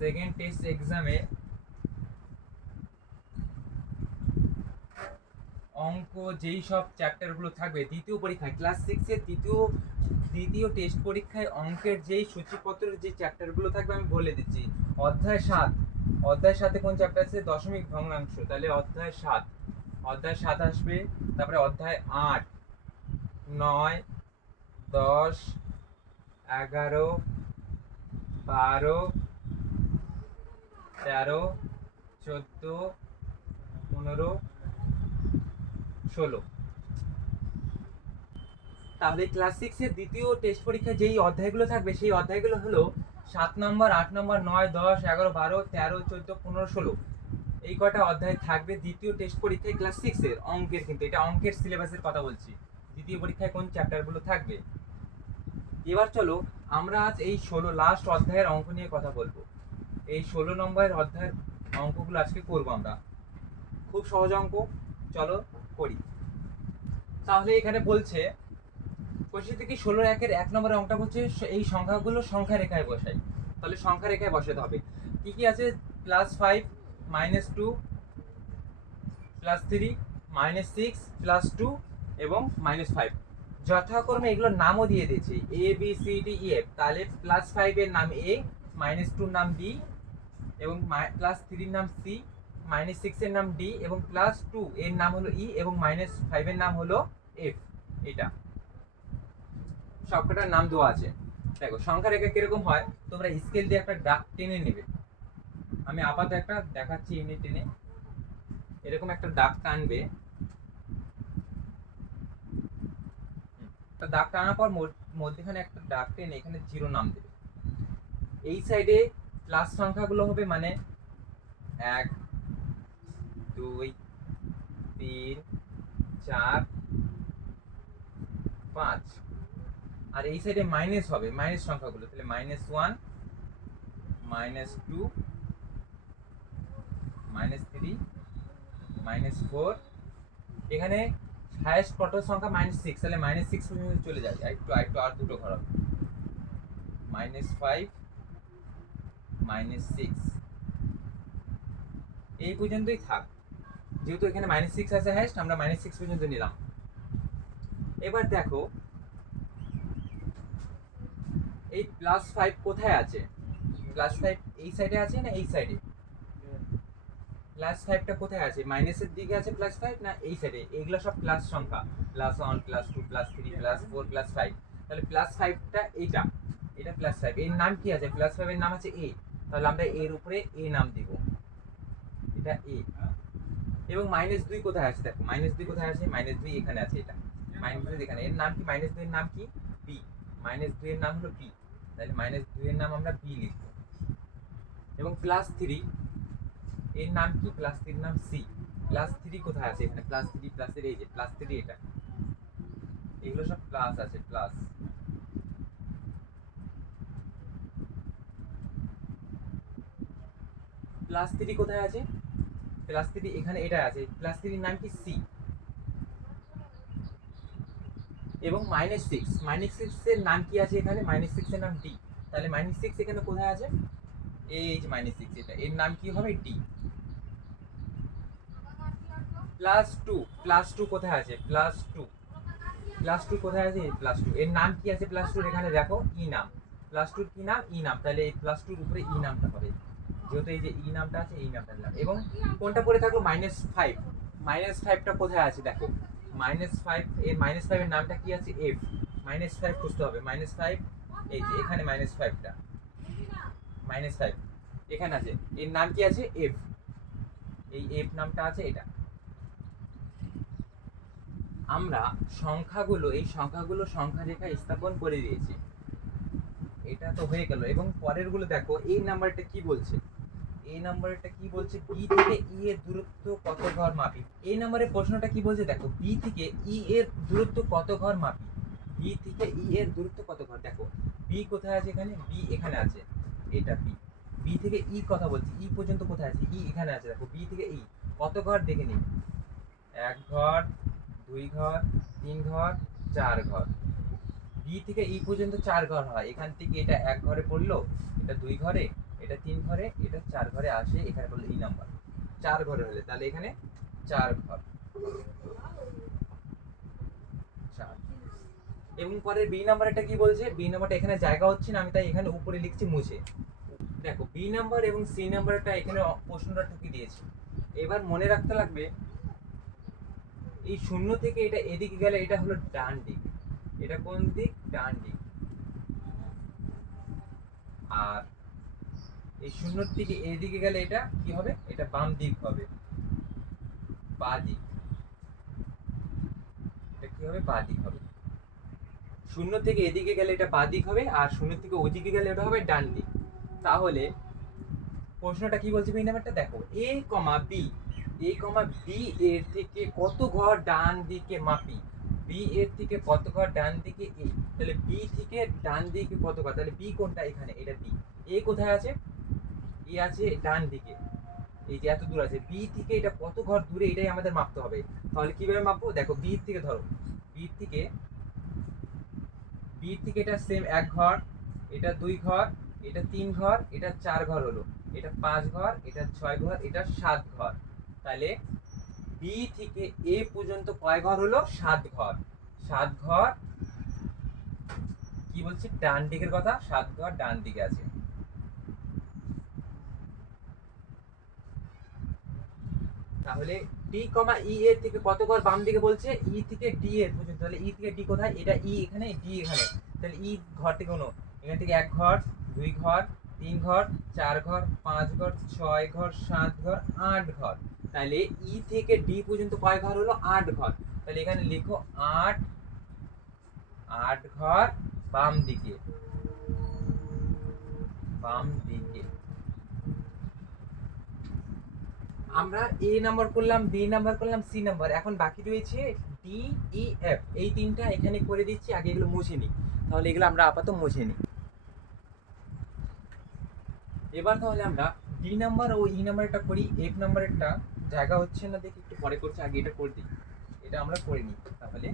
Second test এক্সামে অঙ্ক যেই সব চ্যাপ্টারগুলো থাকবে, দ্বিতীয় পরীক্ষায় ক্লাস সিক্সের দ্বিতীয় দ্বিতীয় টেস্ট পরীক্ষায় অঙ্কের যেই সূচিপত্রের যে চ্যাপ্টারগুলো থাকবে আমি বলে দিচ্ছি। অধ্যায় সাত। অধ্যায় সাথে কোন চ্যাপ্টার আছে? দশমিক ভগ্নাংশ। তাহলে অধ্যায় সাত। অধ্যায় সাত আসবে, তারপরে অধ্যায় আট, নয়, দশ, এগারো, বারো তেরো, চোদ্দ, পনেরো, ষোলো। তাহলে ক্লাস সিক্সের দ্বিতীয় টেস্ট পরীক্ষায় যেই অধ্যায়গুলো থাকবে, সেই অধ্যায়গুলো হলো সাত নম্বর, আট নম্বর, নয়, দশ, এগারো, বারো, তেরো, চোদ্দ, পনেরো, ষোলো। এই কটা অধ্যায় থাকবে দ্বিতীয় টেস্ট পরীক্ষায় ক্লাস সিক্সের অঙ্কের, কিন্তু এটা অঙ্কের সিলেবাসের কথা বলছি। দ্বিতীয় পরীক্ষায় কোন চ্যাপ্টারগুলো থাকবে? এবার চলো আমরা আজ এই ষোলো লাস্ট অধ্যায়ের অঙ্ক নিয়ে কথা বলব। এই ষোলো নম্বরের অধ্যায়ের অঙ্কগুলো আজকে করব আমরা। খুব সহজ অঙ্ক, চলো করি। তাহলে এখানে বলছে পঁচিশ থেকে ষোলো একের এক নম্বরের অঙ্কটা হচ্ছে এই সংখ্যাগুলো সংখ্যা রেখায় বসাই তাহলে সংখ্যা রেখায় বসাতে হবে। কি কি আছে? Plus five minus two plus three minus six plus two এবং মাইনাস ফাইভ যথাক্রমে এগুলোর নামও দিয়ে দিয়েছে। A B C D E F তাহলে প্লাস ফাইভের নাম এ মাইনাস টুর নাম ডি এবং প্লাস থ্রির নাম সি মাইনাস সিক্সের নাম ডি এবং প্লাস টু এর নাম হলো ই এবং মাইনাস ফাইভের নাম হলো এফ এটা। সবকটার নাম দেওয়া আছে। দেখো, সংখ্যা রেখা কীরকম হয়? তোমরা স্কেল দিয়ে একটা ডাক টেনে নেবে। আমি আপাতত একটা দেখাচ্ছি এমনি টেনে। এরকম একটা দাগ টানবে। দাগ টানার পর মধ্যেখানে একটা দাগ টেনে এখানে জিরো নাম দেবে। এই সাইডে প্লাস সংখ্যাগুলো হবে মানে এক, দুই, তিন, চার, পাঁচ। আর এই সাইডে মাইনাস হবে মাইনাস সংখ্যাগুলো, তাহলে minus one minus two minus three minus four এখানে হায়েস্ট কত সংখ্যা? মাইনাস সিক্স তাহলে মাইনাস সিক্স পর্যন্ত চলে আর একটু একটু আর দুটো ঘর হবে মাইনাস ফাইভ মাইনাস সিক্স এই পর্যন্তই থাক। যেহেতু এখানে মাইনাস সিক্স আছে হায়েস্ট আমরা মাইনাস সিক্স পর্যন্ত নিলাম। এবার দেখো, এই প্লাস ফাইভ কোথায় আছে? প্লাস ফাইভ এই সাইডে আছে না এই সাইডে প্লাস ফাইভটা কোথায় আছে? মাইনাসের দিকে আছে প্লাস ফাইভ না এই সাইডে এইগুলো সব প্লাস সংখ্যা। Plus one plus two plus three plus four plus five তাহলে প্লাস ফাইভটা এইটা। এটা প্লাস ফাইভ এর নাম কি আছে? প্লাস ফাইভের নাম আছে এ তাহলে আমরা এর উপরে এ নাম দিব। এটা এ। এবং মাইনাস দুই কোথায় আছে দেখো? মাইনাস দুই কোথায় আছে? মাইনাস দুই এখানে আছে এটা। মাইনাস দুই এখানে। এর নাম কি? মাইনাস দুইয়ের নাম কি? বি মাইনাস দুইয়ের নাম হলো বি তাহলে মাইনাস দুইয়ের নাম আমরা বি লিখব। এবং প্লাস থ্রি এর নাম কি? প্লাস থ্রির নাম সি প্লাস থ্রি কোথায় আছে? এখানে প্লাস থ্রি প্লাসের এই যে প্লাস থ্রি এটা। এগুলো সব প্লাস আছে প্লাস প্লাস থ্রি কোথায় আছে? প্লাস থ্রি এখানে এটা আছে প্লাস থ্রির নাম কি? সি। এবং মাইনাস সিক্স মাইনাস সিক্সের নাম কি আছে এখানে? মাইনাস সিক্সের নাম ডি তাহলে মাইনাস সিক্স এখানে কোথায় আছে? এই যে মাইনাস সিক্স এটা। এর নাম কি হবে? D plus two plus two কোথায় আছে? প্লাস টু প্লাস টু কোথায় আছে? প্লাস টু এর নাম কি আছে? প্লাস টুর এখানে দেখো ই নাম। প্লাস টুর কি নাম? ই নাম। তাহলে এই প্লাস টুর উপরে ই নামটা হবে। যেহেতু এই যে ই নামটা আছে, এই নামটা দিলাম। এবং কোনটা পরে থাকল? মাইনাস ফাইভ মাইনাস ফাইভটা কোথায় আছে? দেখো। মাইনাস ফাইভ এর মাইনাস ফাইভের নামটা কি আছে? এফ মাইনাস ফাইভ খুঁজতে হবে। মাইনাস ফাইভ এই যে, এখানে মাইনাস ফাইভটা মাইনাস ফাইভ এখানে আছে। এর নাম কি আছে? এফ এই এফ নামটা আছে এটা। আমরা সংখ্যাগুলো, এই সংখ্যাগুলো সংখ্যা রেখা স্থাপন করে দিয়েছি। এটা তো হয়ে গেল। এবং পরেরগুলো দেখো, এই নাম্বারটা কি বলছে? এই নাম্বারটা কি বলছে? বি থেকে ই এর দূরত্ব কত ঘর মাপি? এই নাম্বারের প্রশ্নটা কি বলছে? দেখো বি থেকে ই এর দূরত্ব কত ঘর মাপি? বি থেকে ই এর দূরত্ব কত ঘর? দেখো বি কোথায় আছে এখানে? বি এখানে আছে। এটা বি বি থেকে ই কথা বলছি। ই পর্যন্ত কোথায় আছে? ই এখানে আছে। দেখো বি থেকে ই কত ঘর? দেখে নিই। এক ঘর, দুই ঘর, তিন ঘর, চার ঘর। বি থেকে ই পর্যন্ত চার ঘর হয়। এখান থেকে এটা এক ঘরে পড়ল, এটা দুই ঘরে এটা তিন ঘরে, এটা চার ঘরে আসে, এখানে বলল এই নাম্বার চার ঘরে হলে, তাহলে এখানে চার ঘর। চার। এবং পরে বি নাম্বারটা কি বলছে? বি নাম্বারটা এখানে জায়গা হচ্ছে না, আমি তাই এখানে উপরে লিখছি মুছে। দেখো বি নাম্বার এবং সি নাম্বারটা এখানে প্রশ্নটা ঢুকিয়ে দিয়েছি। এবার মনে রাখতে লাগবে, এই শূন্য থেকে এটা এদিকে গেলে এটা হলো ডান দিক। এটা কোন দিক? ডান দিক। আর এই শূন্যর থেকে এদিকে গেলে এটা কি হবে? এটা বাম দিক হবে। বা দিক। এটা কি হবে? বা দিক হবে। শূন্য থেকে এদিকে গেলে এটা বা দিক হবে, আর শূন্য থেকে ওদিকে গেলে এটা হবে ডান দিক। তাহলে প্রশ্নটা কি বলছে এই নাম্বারটা দেখো এ কমা বি এ কমা বি এর থেকে কত ঘর ডান দিকে মাপি? বি এর থেকে কত ঘর ডান দিকে এ তাহলে বি থেকে ডান দিকে কত ঘর? তাহলে বি কোনটা? এখানে। এটা বি এ কোথায় আছে? এ আছে ডান দিকে। এই যে এত দূর আছে বি থেকে এটা কত ঘর দূরে এটাই আমাদের মাপতে হবে। তাহলে কীভাবে মাপবো? দেখো বি থেকে ধরো। বি থেকে বি থেকে এটা সেম এক ঘর, এটা দুই ঘর, এটা তিন ঘর, এটা চার ঘর হলো। এটা পাঁচ ঘর, এটা ছয় ঘর, এটা সাত ঘর। তাহলে বি থেকে এ পর্যন্ত কয় ঘর হলো? সাত ঘর। সাত ঘর, কি বলছি? ডান দিকের কথা, সাত ঘর ডান দিকে আছে। তাহলে ডি কমা ই এর থেকে কত ঘর বাম দিকে বলছে? ই থেকে ডি এর পর্যন্ত। তাহলে ই থেকে ডি কোথায়? এটা ই এখানে ডি এখানে। তাহলে ই ঘর থেকে কোনো। এখান থেকে এক ঘর, দুই ঘর, তিন ঘর, চার ঘর, পাঁচ ঘর, ছয় ঘর, সাত ঘর, আট ঘর। তাহলে ই থেকে ডি পর্যন্ত কয় ঘর হলো? আট ঘর। তাহলে এখানে লিখো আট আট ঘর বাম দিকে। বাম দিকে। আমরা এ নাম্বার করলাম বি নাম্বার করলাম সি নাম্বার এখন বাকি রয়েছে ডি ই এফ এই তিনটা এখানে করে দিচ্ছি, আগে এগুলো মুছে নিই। তাহলে এগুলো আমরা আপাতত মুছে নিই। এবার তাহলে আমরা ডি নাম্বার ও ই নাম্বারটা করি এফ নাম্বারেরটা জায়গা হচ্ছে না দেখি একটু পরে করছি, আগে এটা করে দিই। এটা আমরা করে নিই, তাহলে।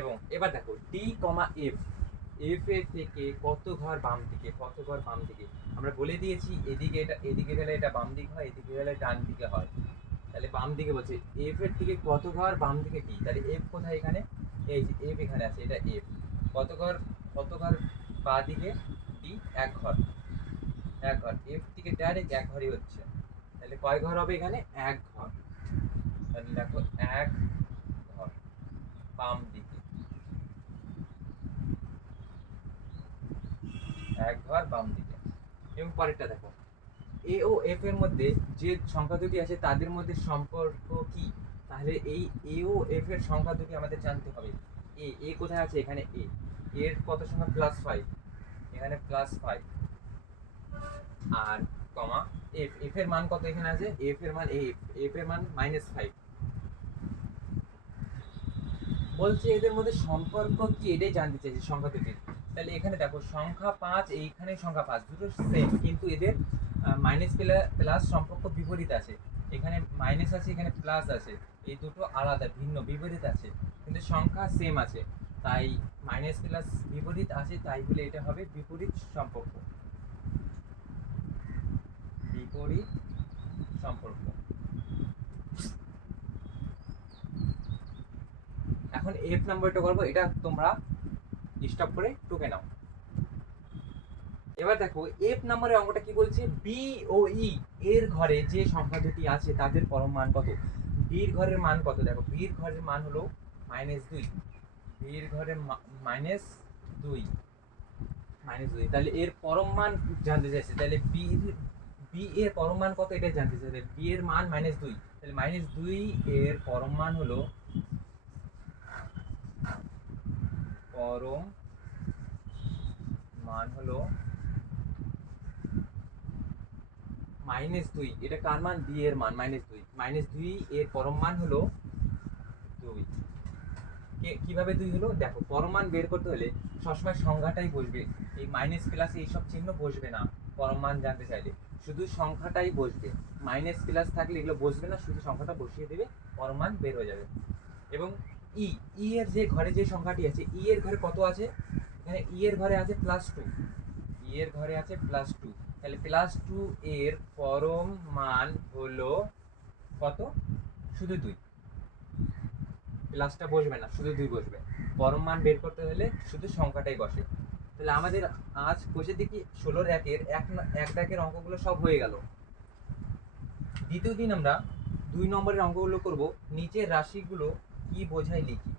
এবং এবার দেখো ডি কমা এফ এফ এর থেকে কত ঘর বাম দিকে, কত ঘর বাম দিকে? আমরা বলে দিয়েছি, এদিকে এটা, এদিকে গেলে এটা বাম দিক হয়, এদিকে গেলে ডান দিকে হয়। তাহলে বাম দিকে বলছে এফ এর থেকে কত ঘর, বাম দিকে ডি তাহলে এফ কোথায় এখানে? এই যে এফ এখানে আছে, এটা এফ কত ঘর কত ঘর, বা দিকে ডি এক ঘর। এক ঘর। এফ থেকে ডাইরেক্ট এক ঘরই হচ্ছে। তাহলে কয় ঘর হবে এখানে? এক ঘর। তাহলে দেখো, এক ঘর, বাম দিকে। এক ঘর, বাম দিকে। এবং পরেরটা দেখো। এ ও এফ এর মধ্যে যে সংখ্যা দুটি আছে, তাদের মধ্যে সম্পর্ক কি? তাহলে এই এ ও এফ এর সংখ্যা দুটি আমাদের জানতে হবে। এ এ কোথায় আছে? এখানে এ এর কত সংখ্যা? প্লাস ফাইভ এখানে প্লাস ফাইভ আর কমা এফ এফ এর মান কত এখানে আছে? এফ এর মান এফ এফ এর মান মাইনাস ফাইভ বলছে এদের মধ্যে সম্পর্ক কি? এটাই জানতে চাইছে, সংখ্যা দুটির। তাহলে এখানে দেখো, সংখ্যা পাঁচ এইখানে সংখ্যা পাঁচ, দুটো সেম কিন্তু এদের মাইনাস প্লাস সম্পর্ক বিপরীত আছে। এখানে মাইনাস আছে, এখানে প্লাস আছে। এই দুটো আলাদা, ভিন্ন, বিপরীত আছে। কিন্তু সংখ্যা সেম আছে। তাই মাইনাস প্লাস বিপরীত আছে, তাই বলে এটা হবে বিপরীত সম্পর্ক। বিপরীত সম্পর্ক। এখন এফ নাম্বারটা করব, এটা তোমরা স্টপ করে টুকে নাও। এবার দেখো এফ নাম্বারের অঙ্কটা কি বলছে? বি ও ই এর ঘরে যে সংখ্যা দুটি আছে, তাদের পরম মান কত? বির ঘরের মান কত? দেখো বির ঘরের মান হলো মাইনাস দুই। বির ঘরের মাইনাস দুই। মাইনাস দুই। তাহলে এর পরম মান জানতে চাইছে। তাহলে বি বি এর পরম মান কত? এটা জানতে চাইছে। বি এর মান মাইনাস দুই। তাহলে মাইনাস দুই এর পরম মান হলো পরম মান হলো মাইনাস দুই। এটা কার মান? বি এর মান, মাইনাস দুই। মাইনাস দুই এর পরম মান হলো দুই। কীভাবে দুই হলো? দেখো, পরম মান বের করতে হলে সবসময় সংখ্যাটাই বসবে। এই মাইনাস প্লাস এইসব চিহ্ন বসবে না, পরম মান জানতে চাইলে। শুধু সংখ্যাটাই বসবে। মাইনাস প্লাস থাকলে এগুলো বসবে না, শুধু সংখ্যাটা বসিয়ে দেবে, পরম মান বের হয়ে যাবে। এবং ই ই এর যে ঘরে যে সংখ্যাটি আছে ই এর ঘরে কত আছে? এখানে ই এর ঘরে আছে প্লাস টু ই এর ঘরে আছে প্লাস টু তাহলে প্লাস টু এর পরম মান হলো কত? শুধু দুই। প্লাসটা বসবে না, শুধু দুই বসবে। পরম মান বের করতে হলে শুধু সংখ্যাটাই বসে। তাহলে আমাদের আজ কোষে দেখি ষোলোর একের এক এক দাগের অঙ্কগুলো সব হয়ে গেল। দ্বিতীয় দিন আমরা দুই নম্বরের অঙ্কগুলো করব। নিচের রাশিগুলো কি বোঝায় লিখি?